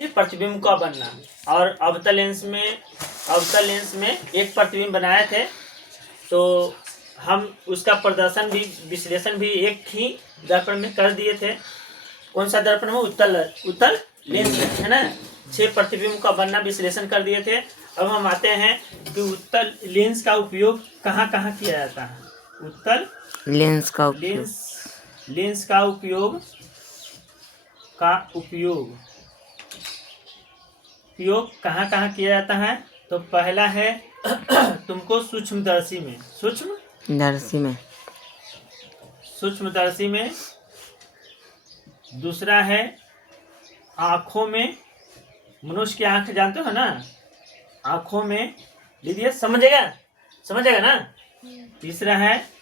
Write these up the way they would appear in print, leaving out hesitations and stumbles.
प्रतिबिंब का बनना। और अवतल लेंस में एक प्रतिबिंब बनाए थे, तो हम उसका प्रदर्शन भी विश्लेषण भी एक ही दर्पण में कर दिए थे। कौन सा दर्पण में? उत्तल लेंस है ना। 6 प्रतिबिंब का बनना विश्लेषण कर दिए थे। अब हम आते हैं कि उत्तल लेंस का उपयोग कहाँ कहाँ किया जाता है। उत्तल लेंस का उपयोग कहाँ कहाँ किया जाता है। तो पहला है तुमको सूक्ष्मदर्शी में। दूसरा है आँखों में, मनुष्य की आँख जानते हो ना, आँखों में लीजिए, समझेगा ना। तीसरा है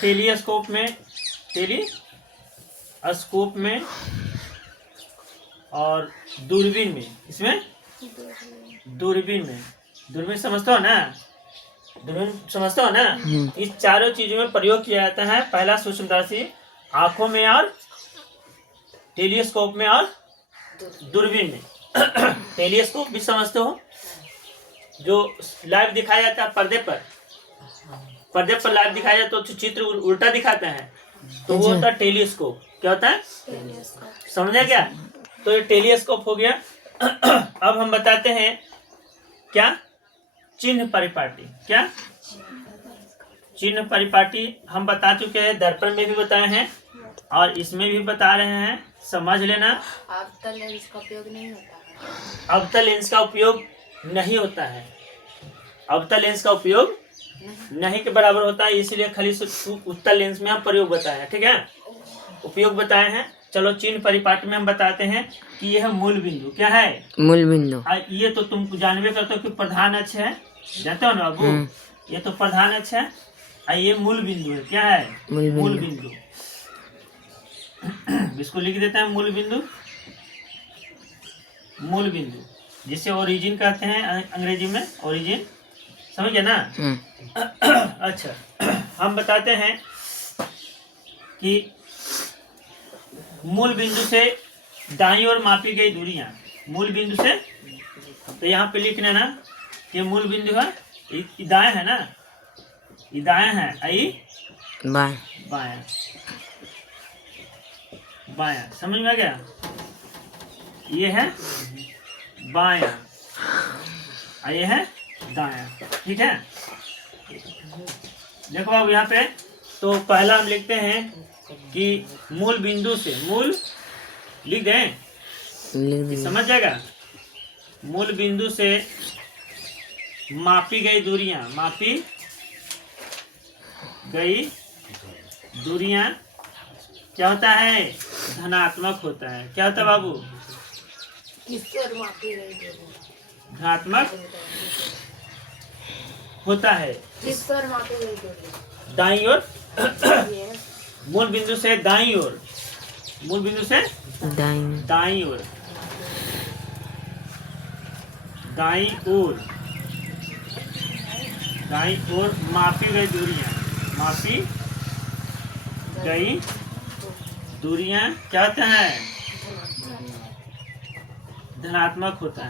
टेलीस्कोप में और दूरबीन में। इसमें दूरबीन समझते हो ना। इस चारों चीजों में प्रयोग किया जाता है। पहला सूक्ष्मदर्शी, आंखों में और टेलीस्कोप में और दूरबीन में। टेलीस्कोप भी समझते हो, जो लाइव दिखाया जाता है पर्दे पर लाइव दिखाया जाता है तो चित्र उल्टा दिखाते हैं, तो वो होता है टेलीस्कोप। क्या होता है? समझा क्या? तो ये टेलीस्कोप हो गया। अब हम बताते हैं क्या? चिन्ह परिपाटी। क्या चिन्ह परिपाटी हम बता चुके हैं, दर्पण में भी बताए हैं और इसमें भी बता रहे हैं, समझ लेना। अवतल लेंस का उपयोग नहीं होता है। अवतल लेंस का उपयोग नहीं के बराबर होता है, इसलिए खाली उत्तल लेंस में हम प्रयोग बताए हैं। ठीक है, उपयोग बताए हैं। चलो चिन्ह परिपाटी में हम बताते हैं कि यह मूल बिंदु। क्या है? मूल बिंदु। ये तो तुम जानवे करते हो कि प्रधान अक्ष है, जानते हो ना बाबू। ये तो प्रधान अक्ष है, ये मूल बिंदु है। क्या है? मूल बिंदु। इसको लिख देते हैं मूल बिंदु, जिसे ओरिजिन कहते हैं अंग्रेजी में, ओरिजिन। समझ गया ना। अच्छा, हम बताते हैं कि मूल बिंदु से दाईं ओर मापी गई दूरियां। मूल बिंदु से, तो यहाँ पे लिख लेना कि मूल बिंदु है, दाएं है ना, ये दाएं है, बायां। समझ में आ गया? ये है बायां, ये है दायां। ठीक है, देखो अब यहाँ पे तो पहला हम लिखते हैं कि मूल बिंदु से, मूल लिख दें, समझ जाएगा। मूल बिंदु से मापी गई दूरियां क्या होता है? धनात्मक होता है। क्या होता है बाबू? धनात्मक होता है। दाईं ओर, मूल बिंदु से दाईं ओर, दाईं ओर मापी गई दूरियां क्या होता है? धनात्मक होता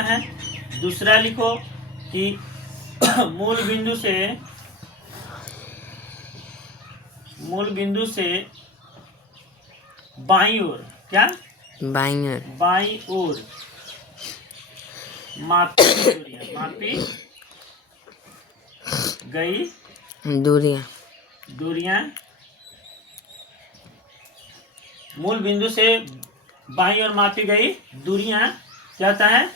है। दूसरा लिखो कि मूल बिंदु से बाईं ओर, क्या? बाईं ओर मापी गई दूरियां। मूल बिंदु से बाईं ओर मापी गई दूरियां क्या होता है?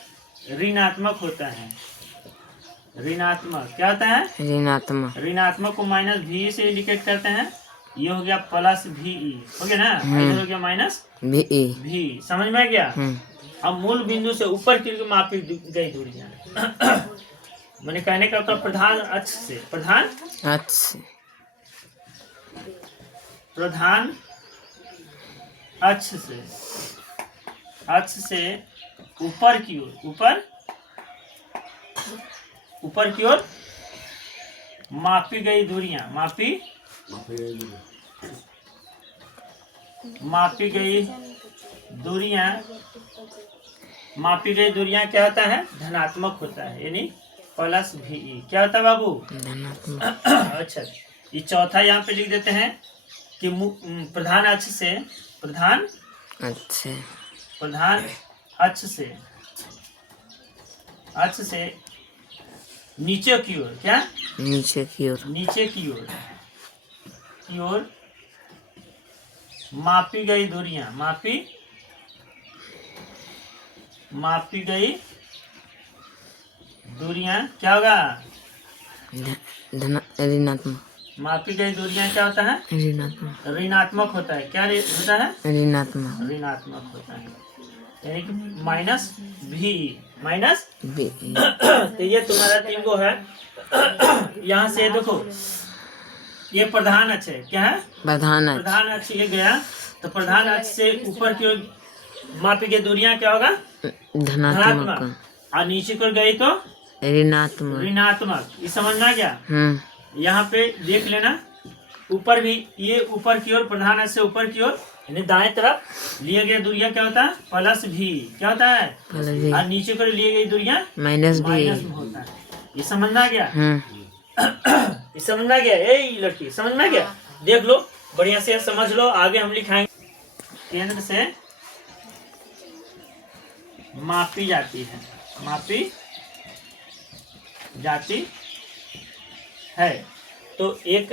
ऋणात्मक होता है। क्या होता है? ऋणात्मक को माइनस भी से इंडिकेट करते हैं। ये हो गया प्लस भी, हो गया ना। इधर हो गया माइनस भी। समझ में आ गया? अब मूल बिंदु से ऊपर की मापी गई दूरियां मैंने कहने का तो प्रधान अक्ष से ऊपर की ओर मापी गई दूरियां, मापी गई दूरियां क्या होता है? धनात्मक होता है, यानी प्लस भी। क्या होता है बाबू? धनात्मक। अच्छा, ये चौथा यहाँ पे लिख देते हैं कि प्रधान अक्ष से नीचे की ओर, क्या? नीचे की ओर मापी गई दूरियां, क्या होगा? ऋणात्मक। मापी गई दूरियां क्या होता है? ऋणात्मक होता है। क्या होता है? ऋणात्मक होता है, यानी कि माइनस भी। तो ये तुम्हारा 3 गो है। यहाँ से देखो, ये प्रधान अक्ष है। क्या है? प्रधान अक्ष। ये गया तो प्रधान अक्ष से ऊपर की ओर मापी गई दूरियां क्या होगा? धनात्मक। और नीचे की ओर गई तो ऋणात्मक। ये समझना क्या? यहाँ पे देख लेना, ऊपर भी, ये ऊपर की ओर, प्रधान अक्ष से ऊपर की ओर यानी दाएं तरफ लिए गए दूरियां क्या होता है? प्लस भी। क्या होता है? और नीचे को लिए गई दूरियां माइनस भी होता है। ये समझना क्या? ये समझना क्या? ए लड़की, समझना क्या? देख लो, बढ़िया से समझ लो, आगे हम लिखाएंगे। केंद्र से मापी जाती है। तो एक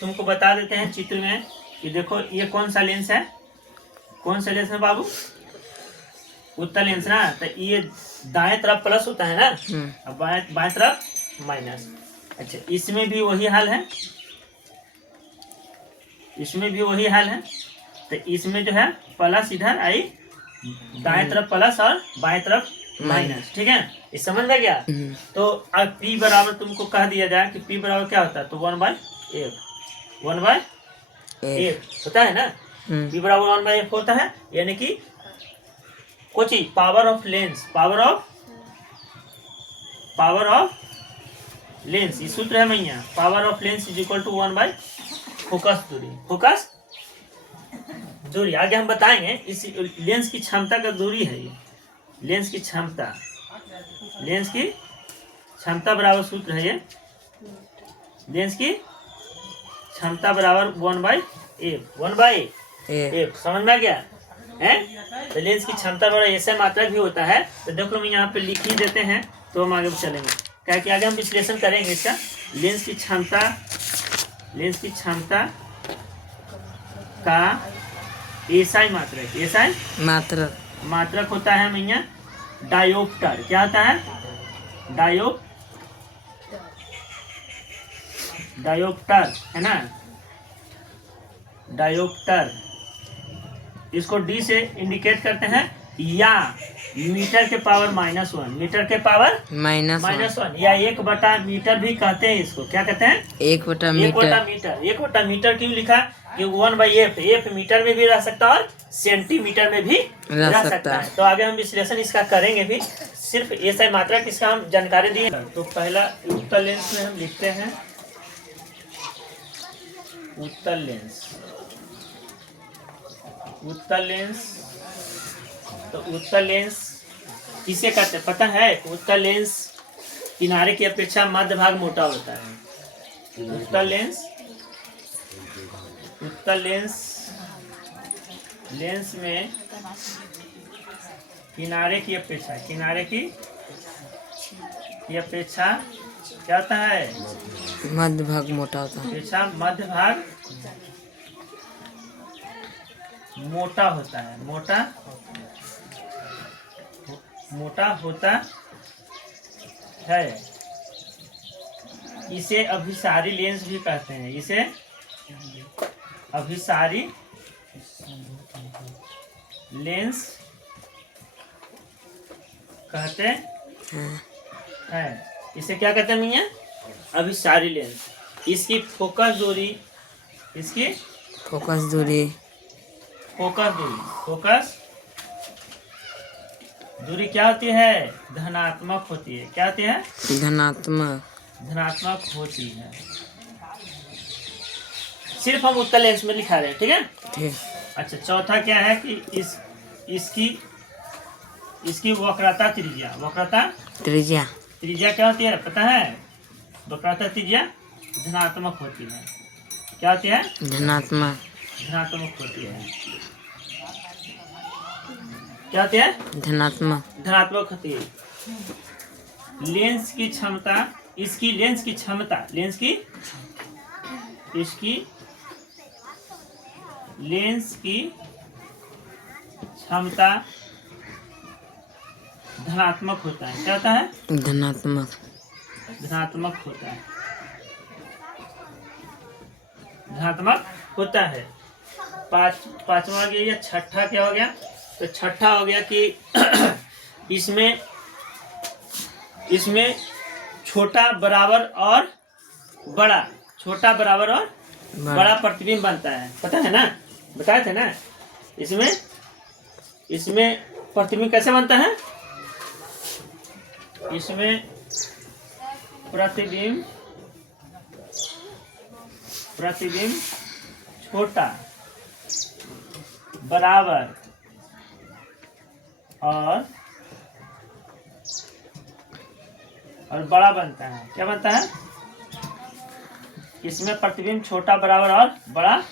तुमको बता देते हैं चित्र में कि देखो, ये कौन सा लेंस है? बाबू? उत्तल लेंस ना। तो ये दाएं तरफ प्लस होता है ना, अब बाएं तरफ माइनस। अच्छा, इसमें भी वही हाल है, तो इसमें जो है प्लस इधर आई, दाएं तरफ प्लस और बाएं तरफ माइनस। ठीक है, इस समझ में गया? तो अब P बराबर तुमको कह दिया जाए कि P बराबर क्या होता है? तो 1/f होता है ना। P बराबर 1/f होता है, यानी कि कुछ पावर ऑफ लेंस, ये सूत्र है मैया। Power of lens is equal to 1/, focus दूरी। आगे हम बताएंगे। इस लेंस की क्षमता का दूरी है ये। लेंस की क्षमता बराबर सूत्र है ये। लेंस की क्षमता बराबर 1/f। समझ में आ गया है? तो लेंस की क्षमता बराबर ऐसे मात्रक भी होता है। तो देखो, हम यहाँ पे लिख ही देते हैं तो हम आगे चलेंगे, क्या कि आगे हम विश्लेषण करेंगे इसका। लेंस की क्षमता का एसआई मात्रक होता है मैया डायोप्टर। क्या होता है? डायोप्टर है ना। डायोप्टर, इसको डी से इंडिकेट करते हैं, या मीटर के पावर -1 या 1/मीटर भी कहते हैं इसको। क्या कहते हैं? 1/मीटर क्यों लिखा? कि 1/f, f मीटर में भी रह सकता है और सेंटीमीटर में भी रह सकता है। तो आगे हम विश्लेषण इसका करेंगे भी। सिर्फ ऐसा मात्रा किसका हम जानकारी दिए। तो पहला उत्तल लेंस में हम लिखते हैं उत्तल लेंस। तो उत्तल लेंस किसे कहते हैं पता है? उत्तल लेंस किनारे की अपेक्षा मध्य भाग मोटा होता है। उत्तल लेंस में किनारे की अपेक्षा क्या होता है? मध्य भाग मोटा होता है। मध्य भाग मोटा होता है। मोटा होता है। इसे अभिसारी लेंस भी कहते हैं। अभिसारी लेंस कहते हैं। इसे क्या कहते हैं भैया? अभिसारी लेंस। इसकी फोकस दूरी क्या होती है? धनात्मक होती है। क्या होती है? धनात्मक। धनात्मक होती है। सिर्फ हम उत्तल लेंस में लिखा रहे हैं, ठीक है। ठीक। अच्छा, चौथा क्या है कि इसकी वक्रता त्रिज्या। वक्रता त्रिज्या। त्रिज्या क्या होती है पता है? वक्रता त्रिज्या धनात्मक होती है। क्या होती है? धनात्मक। धनात्मक होती है। क्या होती है? धनात्मक। धनात्मक होती है। लेंस की क्षमता, इसकी लेंस की क्षमता, इसकी लेंस की क्षमता धनात्मक होता है। क्या होता है? धनात्मक। धनात्मक होता है। धनात्मक होता है। पांचवा गया या छठा क्या हो गया? तो छठा हो गया कि इसमें छोटा बराबर और बड़ा, छोटा बराबर और बड़ा प्रतिबिंब बनता है। पता है ना, बताए थे ना। इसमें प्रतिबिंब कैसे बनता है? इसमें प्रतिबिंब छोटा बराबर और बड़ा बनता है। क्या बनता है? इसमें प्रतिबिंब छोटा बराबर और बड़ा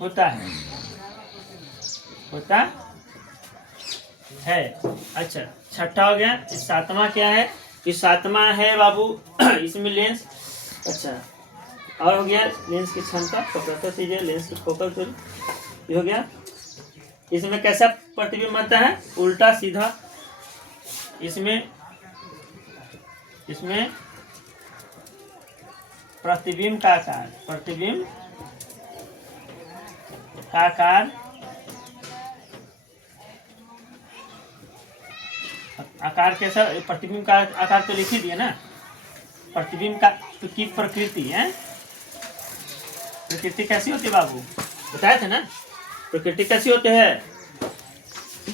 होता है। अच्छा, छठा हो गया। इस सातवां क्या है? इस सातवां है बाबू इसमें लेंस। अच्छा, और हो गया लेंस की क्षमता, वक्रता त्रिज्या, लेंस की फोकल दूरी, ये हो गया। इसमें कैसा प्रतिबिंब बनता है? उल्टा सीधा। इसमें प्रतिबिंब का आकार कैसा? प्रतिबिंब का आकार तो लिख ही दिया ना। प्रतिबिंब का की प्रकृति है। प्रकृति कैसी होती है बाबू? बताए थे ना। प्रकृति कैसी होती है?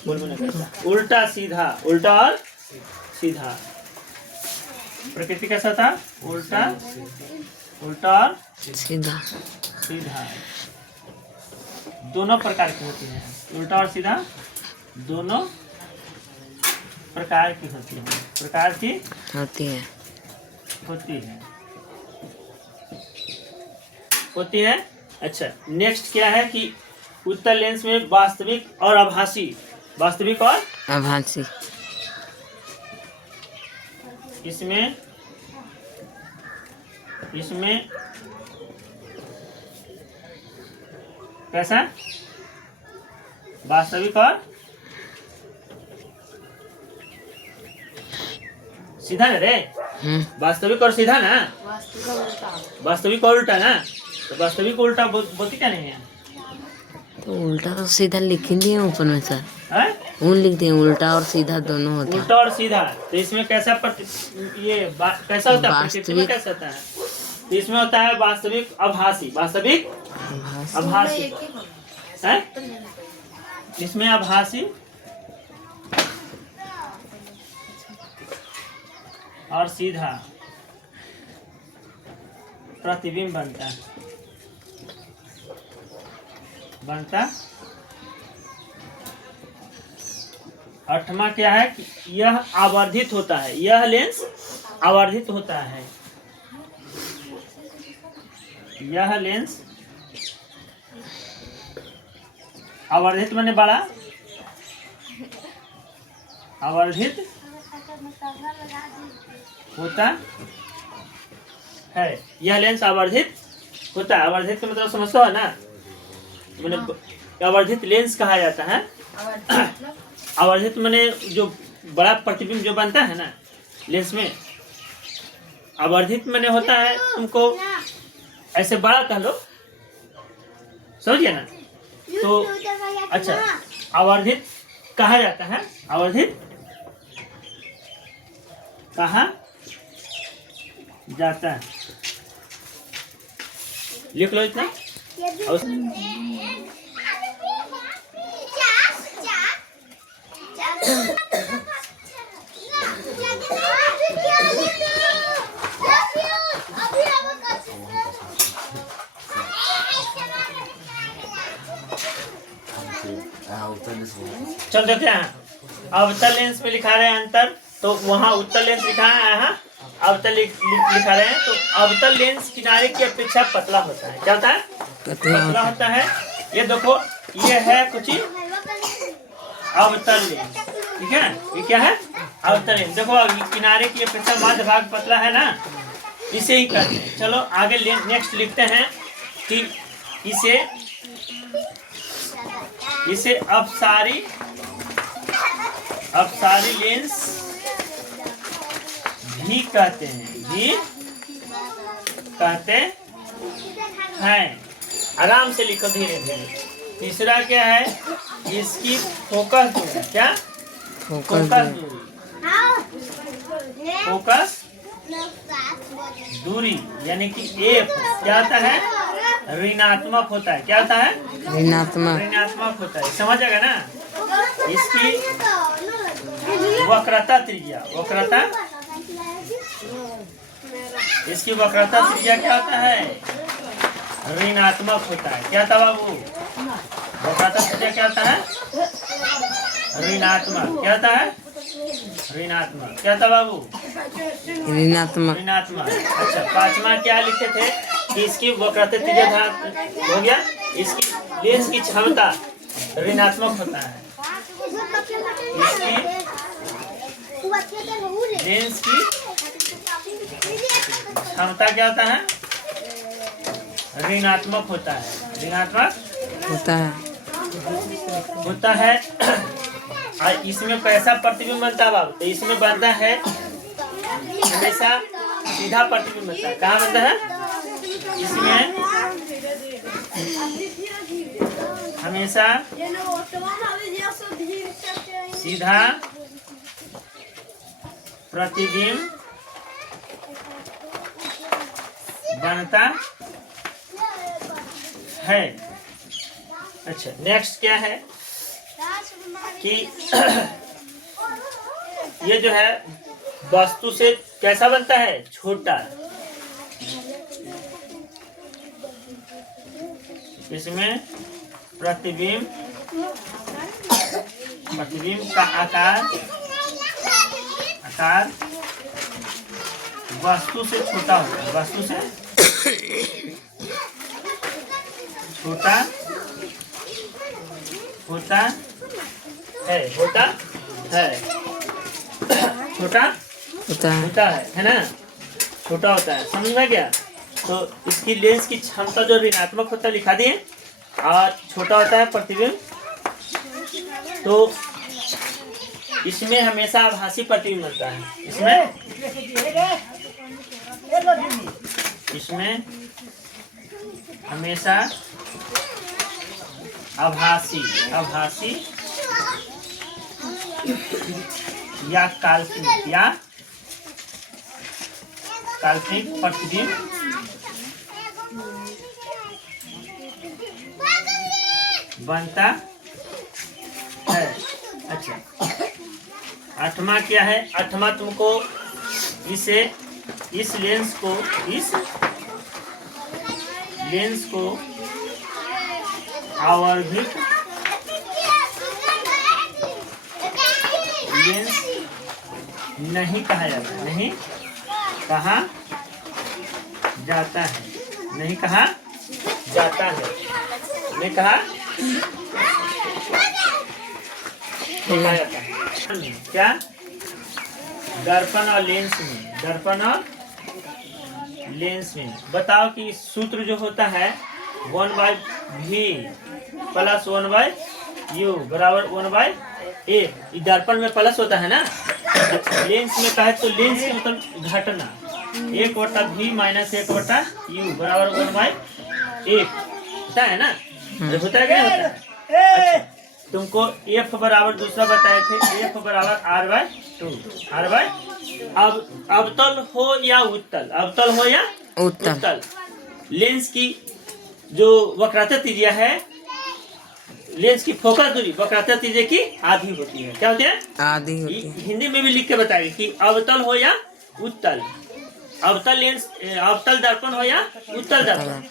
बोलो कैसा? उल्टा सीधा, उल्टा और सीधा। प्रकृति कैसा था? उल्टा और सीधा। दोनों प्रकार की होती है। उल्टा और सीधा दोनों प्रकार की होती है। अच्छा, नेक्स्ट क्या है कि उत्तल लेंस में वास्तविक और आभासी। इसमें कैसा? वास्तविक और सीधा ना रे। वास्तविक और सीधा ना। वास्तविक और उल्टा ना। तो वास्तविक उल्टा बोलती क्या नहीं है? तो उल्टा तो सीधा लिख ही दिए ऊपर में सर। है? लिख दिए उल्टा और सीधा दोनों होता है। उल्टा और सीधा। तो इसमें कैसा कैसा होता है? प्रकृति में कैसा होता है? तो इसमें होता है वास्तविक आभासी। है? इसमें आभासी और सीधा प्रतिबिंब बनता। आठवां क्या है कि यह आवर्धित होता है। यह लेंस आवर्धित होता है। यह लेंस आवर्धित माने बड़ा। आवर्धित होता है। यह लेंस आवर्धित होता है। आवर्धित का मतलब समझते हो ना? मैंने आवर्धित लेंस कहा जाता है। आवर्धित माने जो बड़ा प्रतिबिंब जो बनता है ना लेंस में, आवर्धित माने होता है तुमको ऐसे बड़ा कह लो, समझिए ना। तो अच्छा, आवर्धित कहा जाता है। आवर्धित कहा जाता है। लिख लो इतना। चल देखते हैं, अवतल लेंस में लिखा रहे हैं अंतर, तो वहाँ उत्तल लेंस लिखा है, यहाँ अवतल लिखा रहे हैं। तो अवतल लेंस किनारे की अपेक्षा पतला होता है। क्या होता है? पतला होता है। ये देखो, ये है कुछ अवतल लेंस, ठीक है। ये क्या है? अवतल लेंस। देखो किनारे की अपेक्षा मध्य भाग पतला है ना, इसे ही करते हैं। चलो आगे नेक्स्ट लिखते हैं कि इसे अपसारी लेंस भी कहते हैं। आराम से लिखो, धीरे धीरे। तीसरा क्या है? इसकी फोकस दूरी। क्या? फोकस दूरी यानी कि एफ क्या होता है? ऋणात्मक होता है। क्या होता है? ऋणात्मक होता है। समझ आएगा ना? इसकी वक्रता त्रिज्या इसकी वक्रता त्रिज्या क्या होता है? ऋणात्मक होता है। क्या था बाबू? वक्रता त्रिज्या क्या होता है? ऋणात्मक। क्या होता है? ऋणात्मक। क्या था बाबू? ऋणात्मक। अच्छा, पांचवा क्या लिखे थे कि इसकी वक्रता त्रिज्या हो गया, इसकी लेंस की क्षमता ऋणात्मक होता है। इसकी लेंस की क्षमता क्या होता है? ऋणात्मक होता है। और इसमें कैसा प्रतिबिंब बनता है बाबू? तो इसमें बनता है हमेशा सीधा प्रतिबिंब बनता है। कहाँ बनता है? इसमें हमेशा सीधा प्रतिबिंब बनता है। अच्छा, नेक्स्ट क्या है कि ये जो है वस्तु से कैसा बनता है? छोटा। इसमें प्रतिबिंब का आकार वस्तु से छोटा होता है। वस्तु से छोटा होता है। ना? छोटा होता है। समझ में गया? तो इसकी लेंस की क्षमता जो ऋणात्मक होता है लिखा दिए, और छोटा होता है प्रतिबिंब। तो इसमें हमेशा आभासी प्रतिबिंब मिलता है। इसमें हमेशा आभासी या काल्पनिक प्रतिबिंब बनता है। अच्छा, आठवां क्या है? आठवां तुमको इस लेंस को आवर्धित लेंस नहीं कहा जाता है। नहीं कहा जाता है। क्या? दर्पण और लेंस में बताओ कि सूत्र जो होता है 1/v + 1/u बराबर 1/a। दर्पण में प्लस होता है ना, लेंस में कहे तो लेंस के मतलब घटना 1/v - 1/u बराबर 1/a होता है ना? होता है क्या? होता है। अच्छा, तुमको f बराबर दूसरा बताए थे, f बराबर r/2। अब अवतल हो या उत्तल, लेंस की जो वक्रता त्रिज्या है, लेंस की फोकस दूरी वक्रता त्रिज्या की आधी होती है। क्या होती है? आधी होती है। हिंदी में भी लिख के बताएगी कि अवतल हो या उत्तल, अवतल दर्पण हो या उत्तल दर्पण।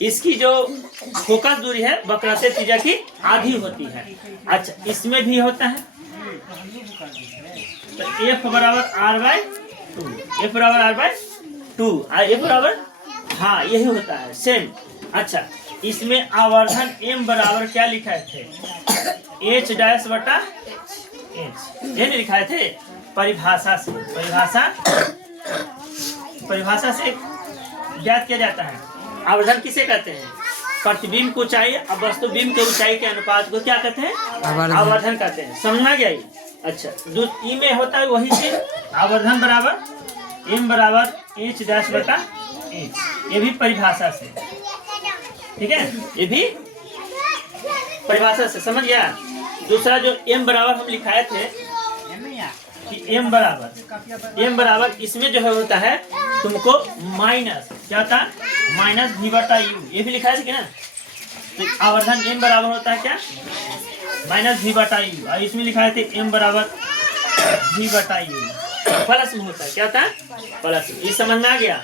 इसकी जो फोकस दूरी है वक्रता त्रिज्या की आधी होती है। अच्छा, इसमें भी होता है, तो F बराबर R/2, F बराबर R/2, F बराबर, हाँ यही होता है सेम। अच्छा, इसमें आवर्धन M बराबर क्या लिखाए थे, H डैश बटा H, ये नहीं लिखाए थे। परिभाषा से ज्ञात किया जाता है। आवर्धन किसे कहते हैं, प्रतिबिंब की ऊंचाई और वस्तुबिंब के ऊंचाई के अनुपात को क्या कहते हैं, आवर्धन कहते हैं। समझ में आ गया ये। अच्छा, जो ई में होता है वही चीज, आवर्धन बराबर M बराबर H डैश बटा H, ये भी परिभाषा से, ठीक है, ये भी परिभाषा से, समझ गया। दूसरा जो M बराबर हम लिखाए थे कि M बराबर इसमें जो है होता है तुमको माइनस, क्या होता है, माइनस V बटा U, ये भी लिखा है कि ना। तो आवर्धन M बराबर होता है क्या, माइनस V बटा U, और इसमें लिखा है M बराबर V बटा U, प्लस में होता है, क्या होता है, प्लस में। ये समझ में आ गया,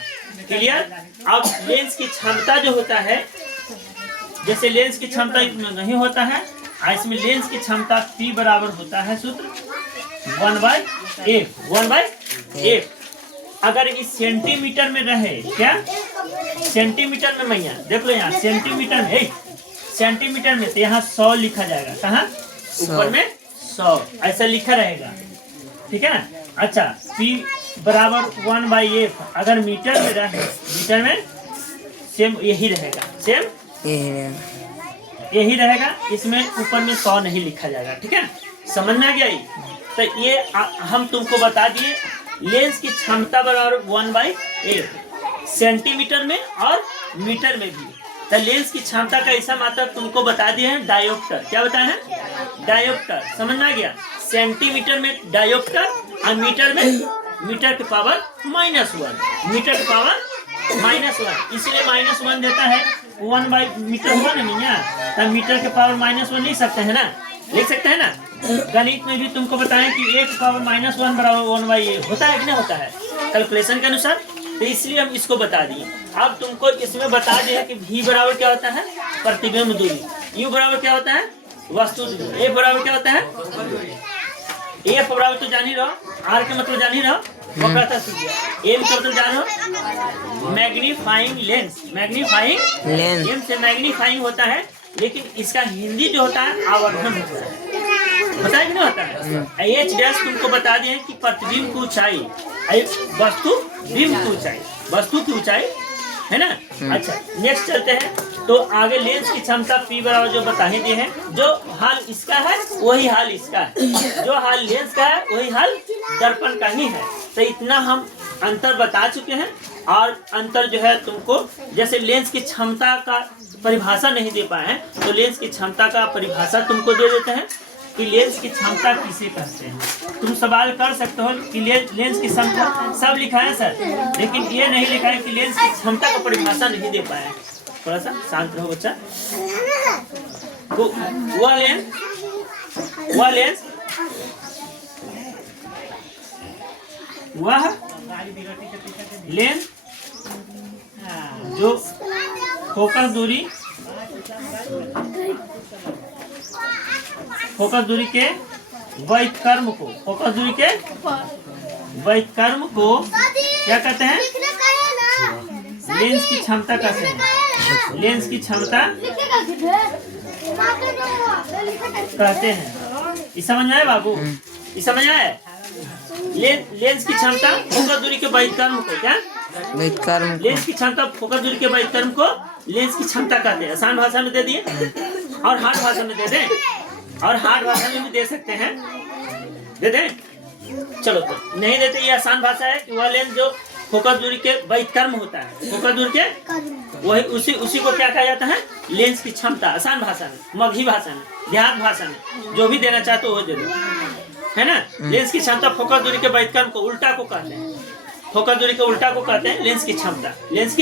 क्लियर। अब लेंस की क्षमता जो होता है, जैसे लेंस की क्षमता इसमें नहीं होता है, इसमें लेंस की क्षमता P बराबर होता है सूत्र 1/f। अगर इस सेंटीमीटर में रहे, क्या सेंटीमीटर में, मैया देख लो यहाँ सेंटीमीटर में, सेंटीमीटर में तो यहाँ 100 लिखा जाएगा, कहाँ ऊपर में 100 ऐसा लिखा रहेगा, ठीक है ना। अच्छा, P बराबर 1/f अगर मीटर में रहे, मीटर में सेम यही रहेगा, सेम यही रहेगा, इसमें ऊपर में 100 नहीं लिखा जाएगा, ठीक है। समझ में आ गया ये। तो ये हम तुमको बता दिए लेंस की क्षमता बराबर 1/f सेंटीमीटर में और मीटर में भी। तो लेंस की क्षमता का ऐसा मात्रा तुमको बता दिए हैं, डायोप्टर। क्या बताया है, डायोप्टर। समझ में आ गया, सेंटीमीटर में डायोप्टर और मीटर में मीटर के पावर -1, मीटर के पावर -1, इसलिए -1 देता है 1/मीटर हुआ ना भैया, तब मीटर के पावर -1 लिख सकते हैं ना, लिख सकते हैं ना। गणित में भी तुमको बताएं कि 1 पावर -1 बराबर 1/a होता है कि नहीं होता है कैलकुलेशन के अनुसार, तो इसलिए हम इसको बता दिए। अब तुमको इसमें बता दिया कि V बराबर क्या होता है, प्रतिबिंब दूरी, U बराबर क्या होता है, वस्तु दूरी, F बराबर क्या होता है, F बराबर तो जान ही रहो, R के मतलब जान ही रहो, वक्रता त्रिज्या, M का मतलब जानो magnifying lens, magnifying lens, M से मैग्नीफाइंग होता है, लेकिन इसका हिंदी जो होता है आवर्धन होता है, पता है कि नहीं होता है। H डैश तुमको बता दिए कि प्रतिबिंब की ऊंचाई, वस्तु बिंब की ऊंचाई, वस्तु की ऊंचाई है ना। अच्छा, नेक्स्ट चलते हैं। तो आगे लेंस की क्षमता P बराबर जो बता ही दिए हैं, जो हाल इसका है वही हाल इसका है, जो हाल लेंस का है वही हाल दर्पण का ही है। तो इतना हम अंतर बता चुके हैं। और अंतर जो है तुमको, जैसे लेंस की क्षमता का परिभाषा नहीं दे पाए हैं, तो लेंस की क्षमता का परिभाषा तुमको दे देते हैं कि लेंस की क्षमता किसे कहते हैं। तुम सवाल कर सकते हो कि लेंस की क्षमता, सब लिखा है सर, लेकिन ये नहीं लिखा है कि लेंस की क्षमता का परिभाषा नहीं दे पाए। थोड़ा सा शांत रहो बच्चा। तो वह लेंस जो फोकस दूरी के वैकर्म को, फोकस दूरी के वैकर्म को क्या कहते हैं, लेंस की क्षमता कहते हैं, लेंस की क्षमता कहते हैं। ये समझ में आया बाबू, ये समझ में आया। लेंस की क्षमता फोकस दूरी के वैकर्म को, क्या लेंस की क्षमता फोकस दूरी के वैकर्म को लेंस की क्षमता कहते हैं। आसान भाषा में दे दिए और हार्ड भाषा में दे दें, और हार्ड भाषा में भी दे सकते हैं, दे दें। चलो, तो नहीं देते, ये आसान भाषा है कि वह लेंस जो फोकस दूरी के वैकर्म होता है, फोकस दूरी के वही उसी को क्या कहा जाता है, लेंस की क्षमता। आसान भाषा में, मगही भाषा में, देहात भाषा में, जो भी देना चाहते हो वो दे दो, है ना। लेंस की क्षमता फोकस दूरी के वैकर्म को उल्टा को कहते हैं, फोकस दूरी के उल्टा को कहते हैं लेंस की क्षमता। लेंस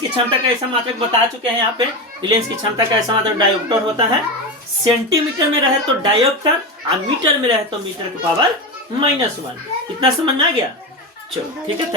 की क्षमता का ऐसा मात्रक बता चुके हैं यहाँ पे कि लेंस की क्षमता का ऐसा मात्रक डायोप्टर होता है। सेंटीमीटर में रहे तो डायोप्टर, और मीटर में रहे तो मीटर की पावर -1। इतना समझ में आ गया। चलो ठीक है, थैंक